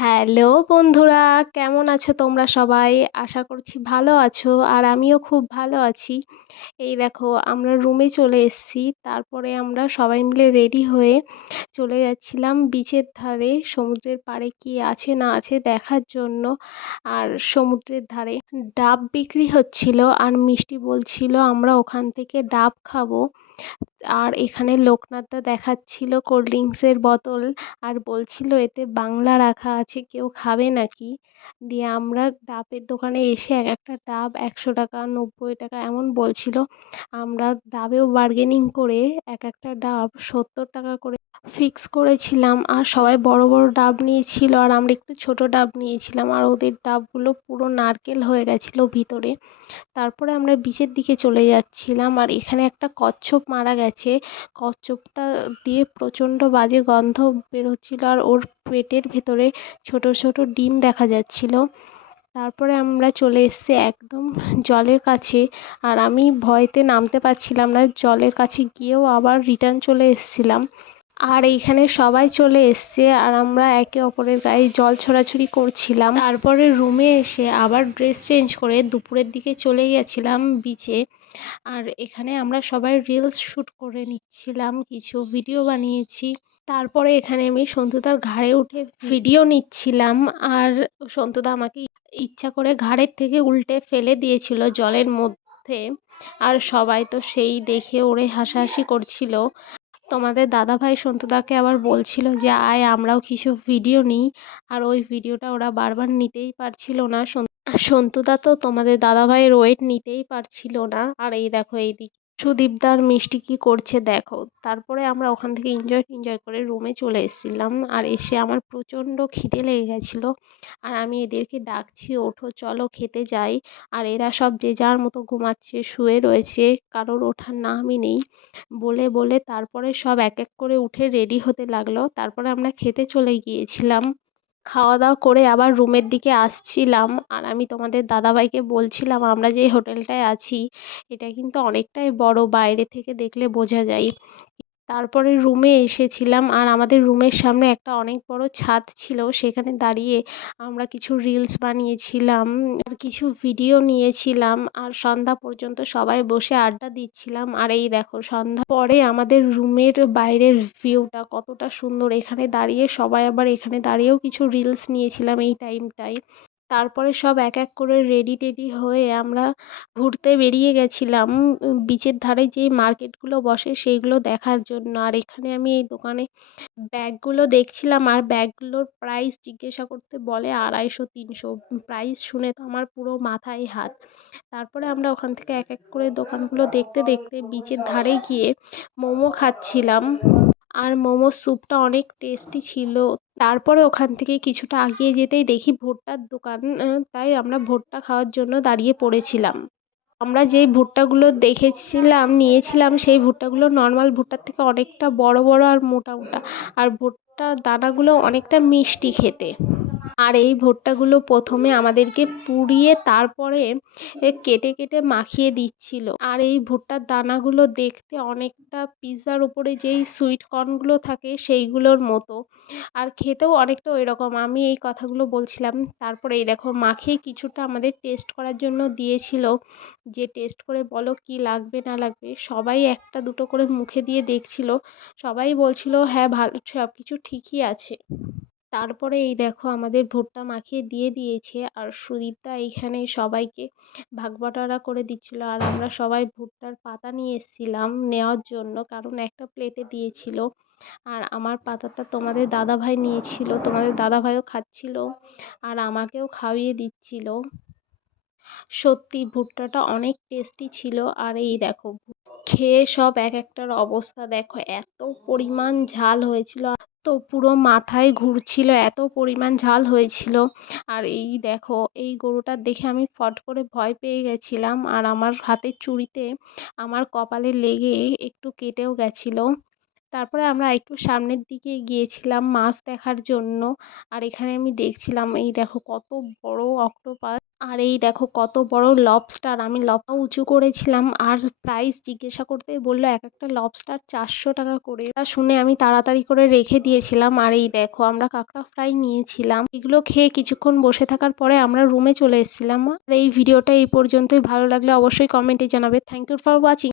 Hello বন্ধুরা, কেমন আছো তোমরা সবাই? আশা করছি ভালো আছো আর আমিও খুব ভালো আছি। এই দেখো আমরা রুমে চলে এসেছি। তারপরে আমরা সবাই মিলে রেডি হয়ে চলে যাচ্ছিলাম বিচের ধারে, সমুদ্রের পাড়ে কি আছে না আছে দেখার জন্য। আর সমুদ্রের ধারে ডাব বিক্রি হচ্ছিল আর মিষ্টি বলছিল আমরা ওখান থেকে ডাব খাবো। আর এখানে লোকনাথদা দেখাচ্ছিল কোল্ড ড্রিঙ্কসের বোতল আর বলছিল এতে বাংলা রাখা আছে, কেউ খাবে নাকি? দিয়ে আমরা ডাবের দোকানে এসে এক একটা ডাব 100 টাকা 90 টাকা এমন বলছিল। আমরা ডাবেও বার্গেনিং করে এক একটা ডাব 70 টাকা করে ফিক্স করেছিলাম। আর সবাই বড় বড় ডাব নিয়েছিল আর আমরা একটু ছোট ডাব নিয়েছিলাম, আর ওদের ডাবগুলো পুরো নারকেল হয়ে গেছিলো ভিতরে। তারপরে আমরা বিচের দিকে চলে যাচ্ছিলাম আর এখানে একটা কচ্ছপ মারা গেছে। কচ্ছপটা দিয়ে প্রচণ্ড বাজে গন্ধ বেরোচ্ছিল আর ওর পেটের ভেতরে ছোট ছোট ডিম দেখা যাচ্ছিল। তারপরে আমরা চলে এসেছি একদম জলের কাছে, আর আমি ভয়তে নামতে পারছিলাম না, জলের কাছে গিয়েও আবার রিটার্ন চলে এসেছিলাম। আর এইখানে সবাই চলে এসছে আর আমরা একে অপরের গায়ে জল ছোড়াছুড়ি করছিলাম। তারপরে রুমে এসে আবার ড্রেস চেঞ্জ করে দুপুরের দিকে চলে গেছিলাম বিচে। আর এখানে আমরা সবাই রিলস শ্যুট করে নিচ্ছিলাম, কিছু ভিডিও বানিয়েছি। তারপরে এখানে আমি সন্তুদার ঘাড়ে উঠে ভিডিও নিচ্ছিলাম। আর সন্তুদা আমাকে ইচ্ছা করে ঘাড়ের থেকে উল্টে ফেলে দিয়েছিল জলের মধ্যে। আর সবাই তো সেই দেখে ওরে হাসাহাসি করছিল। তোমাদের দাদাভাই সন্তুদাকে আবার বলছিল যে আয় আমরাও কিছু ভিডিও নিই। আর ওই ভিডিওটা ওরা বারবার নিতেই পারছিল না। সন্তুদা তো তোমাদের দাদাভাইয়ের ওয়েট নিতেই পারছিল না। আর এই দেখো এইদিকে সুদীপদার মিষ্টি কি করছে দেখো। তারপরে আমরা ওখান থেকে এনজয় করে রুমে চলে এসেছিলাম। আর এসে আমার প্রচণ্ড খিদে লেগে গেছিলো। আর আমি এদেরকে ডাকছি ওঠো চলো খেতে যাই। আর এরা সব যে যার মতো ঘুমাচ্ছে, শুয়ে রয়েছে, কারোর ওঠার নামই নেই। বলে বলে তারপরে সব এক এক করে উঠে রেডি হতে লাগলো। তারপরে আমরা খেতে চলে গিয়েছিলাম। খাওয়া দাওয়া করে আবার রুমের দিকে আসছিলাম আর আমি তোমাদের দাদাভাইকে বলছিলাম আমরা যে হোটেলটায় আছি এটা কিন্তু অনেকটাই বড়, বাইরে থেকে দেখলে বোঝা যায়। তারপরে রুমে এসেছিলাম আর আমাদের রুমের সামনে একটা অনেক বড় ছাদ ছিল, সেখানে দাঁড়িয়ে আমরা কিছু রিলস বানিয়েছিলাম আর কিছু ভিডিও নিয়েছিলাম। আর সন্ধ্যা পর্যন্ত সবাই বসে আড্ডা দিচ্ছিলাম। আর এই দেখো সন্ধ্যা পরে আমাদের রুমের বাইরের ভিউটা কতটা সুন্দর, এখানে দাঁড়িয়ে সবাই আবার এখানে দাঁড়িয়েও কিছু রিলস নিয়েছিলাম এই টাইমটায়। তারপরে সব এক এক করে রেডি টেডি হয়ে আমরা ঘুরতে বেরিয়ে গেছিলাম বিচের ধারে যে মার্কেটগুলো বসে সেইগুলো দেখার জন্য। আর এখানে আমি এই দোকানে ব্যাগগুলো দেখছিলাম আর ব্যাগগুলোর প্রাইস জিজ্ঞাসা করতে বলে 250-300। প্রাইস শুনে তো আমার পুরো মাথায় হাত। তারপরে আমরা ওখান থেকে এক এক করে দোকানগুলো দেখতে দেখতে বিচের ধারে গিয়ে মোমো খাচ্ছিলাম। আর মোমোর স্যুপটা অনেক টেস্টি ছিল। তারপরে ওখান থেকে কিছুটা এগিয়ে যেতেই দেখি ভুট্টার দোকান, তাই আমরা ভুট্টা খাওয়ার জন্য দাঁড়িয়ে পড়েছিলাম। আমরা যেই ভুট্টাগুলো দেখেছিলাম নিয়েছিলাম সেই ভুট্টাগুলো নর্মাল ভুট্টার থেকে অনেকটা বড় বড় আর মোটা মোটা। আর ভুট্টার দানাগুলো অনেকটা মিষ্টি খেতে। আর এই ভুট্টাগুলো প্রথমে আমাদেরকে পুড়িয়ে তারপরে কেটে কেটে মাখিয়ে দিচ্ছিল। আর এই ভুট্টার দানাগুলো দেখতে অনেকটা পিৎজার উপরে যেই সুইট কর্নগুলো থাকে সেইগুলোর মতো, আর খেতেও অনেকটা ওই রকম। আমি এই কথাগুলো বলছিলাম। তারপরে এই দেখো মাখিয়ে কিছুটা আমাদের টেস্ট করার জন্য দিয়েছিল, যে টেস্ট করে বলো কি লাগবে না লাগবে। সবাই একটা দুটো করে মুখে দিয়ে দেখছিল, সবাই বলছিল হ্যাঁ ভালো, সব কিছু ঠিকই আছে। তারপরে এই দেখো আমাদের ভুট্টা মাখিয়ে দিয়ে দিয়েছে আর সুদীপদা এইখানে সবাইকে ভাগ বাটোয়ারা করে দিচ্ছিল। আর আমরা সবাই ভুট্টার পাতা নিয়ে এসেছিলাম নেওয়ার জন্য, কারণ একটা প্লেটে দিয়েছিল। আর আমার পাতাটা তোমাদের দাদাভাই নিয়েছিল, তোমাদের দাদাভাইও খাচ্ছিল আর আমাকেও খাইয়ে দিচ্ছিল। সত্যি ভুট্টাটা অনেক টেস্টি ছিল। আর এই দেখো খেয়ে সব এক একটার অবস্থা দেখো, এত পরিমাণ ঝাল হয়েছিল, তো পুরো মাথায় ঘুরছিল, এত পরিমাণ ঝাল হয়েছিল। আর এই দেখো এই গরুটার দেখে আমি ফট করে ভয় পেয়ে গেছিলাম আর আমার হাতের চুড়িতে আমার কপালে লেগে একটু কেটেও গেছিলো। তারপরে আমরা একটু সামনের দিকে গিয়েছিলাম মাছ দেখার জন্য। আর এখানে আমি দেখছিলাম এই দেখো কত বড় অক্টোপাস, আর এই দেখো কত বড় লবস্টার। আমি লবটা উঁচু করেছিলাম আর প্রাইস জিজ্ঞাসা করতেই বললো এক একটা লবস্টার 400 টাকা করে। তা শুনে আমি তাড়াতাড়ি করে রেখে দিয়েছিলাম। আর এই দেখো আমরা কাঁকড়া ফ্রাই নিয়েছিলাম। এগুলো খেয়ে কিছুক্ষণ বসে থাকার পরে আমরা রুমে চলে এসেছিলাম। আর এই ভিডিওটা এই পর্যন্তই। ভালো লাগলে অবশ্যই কমেন্টে জানাবে। Thank you for watching.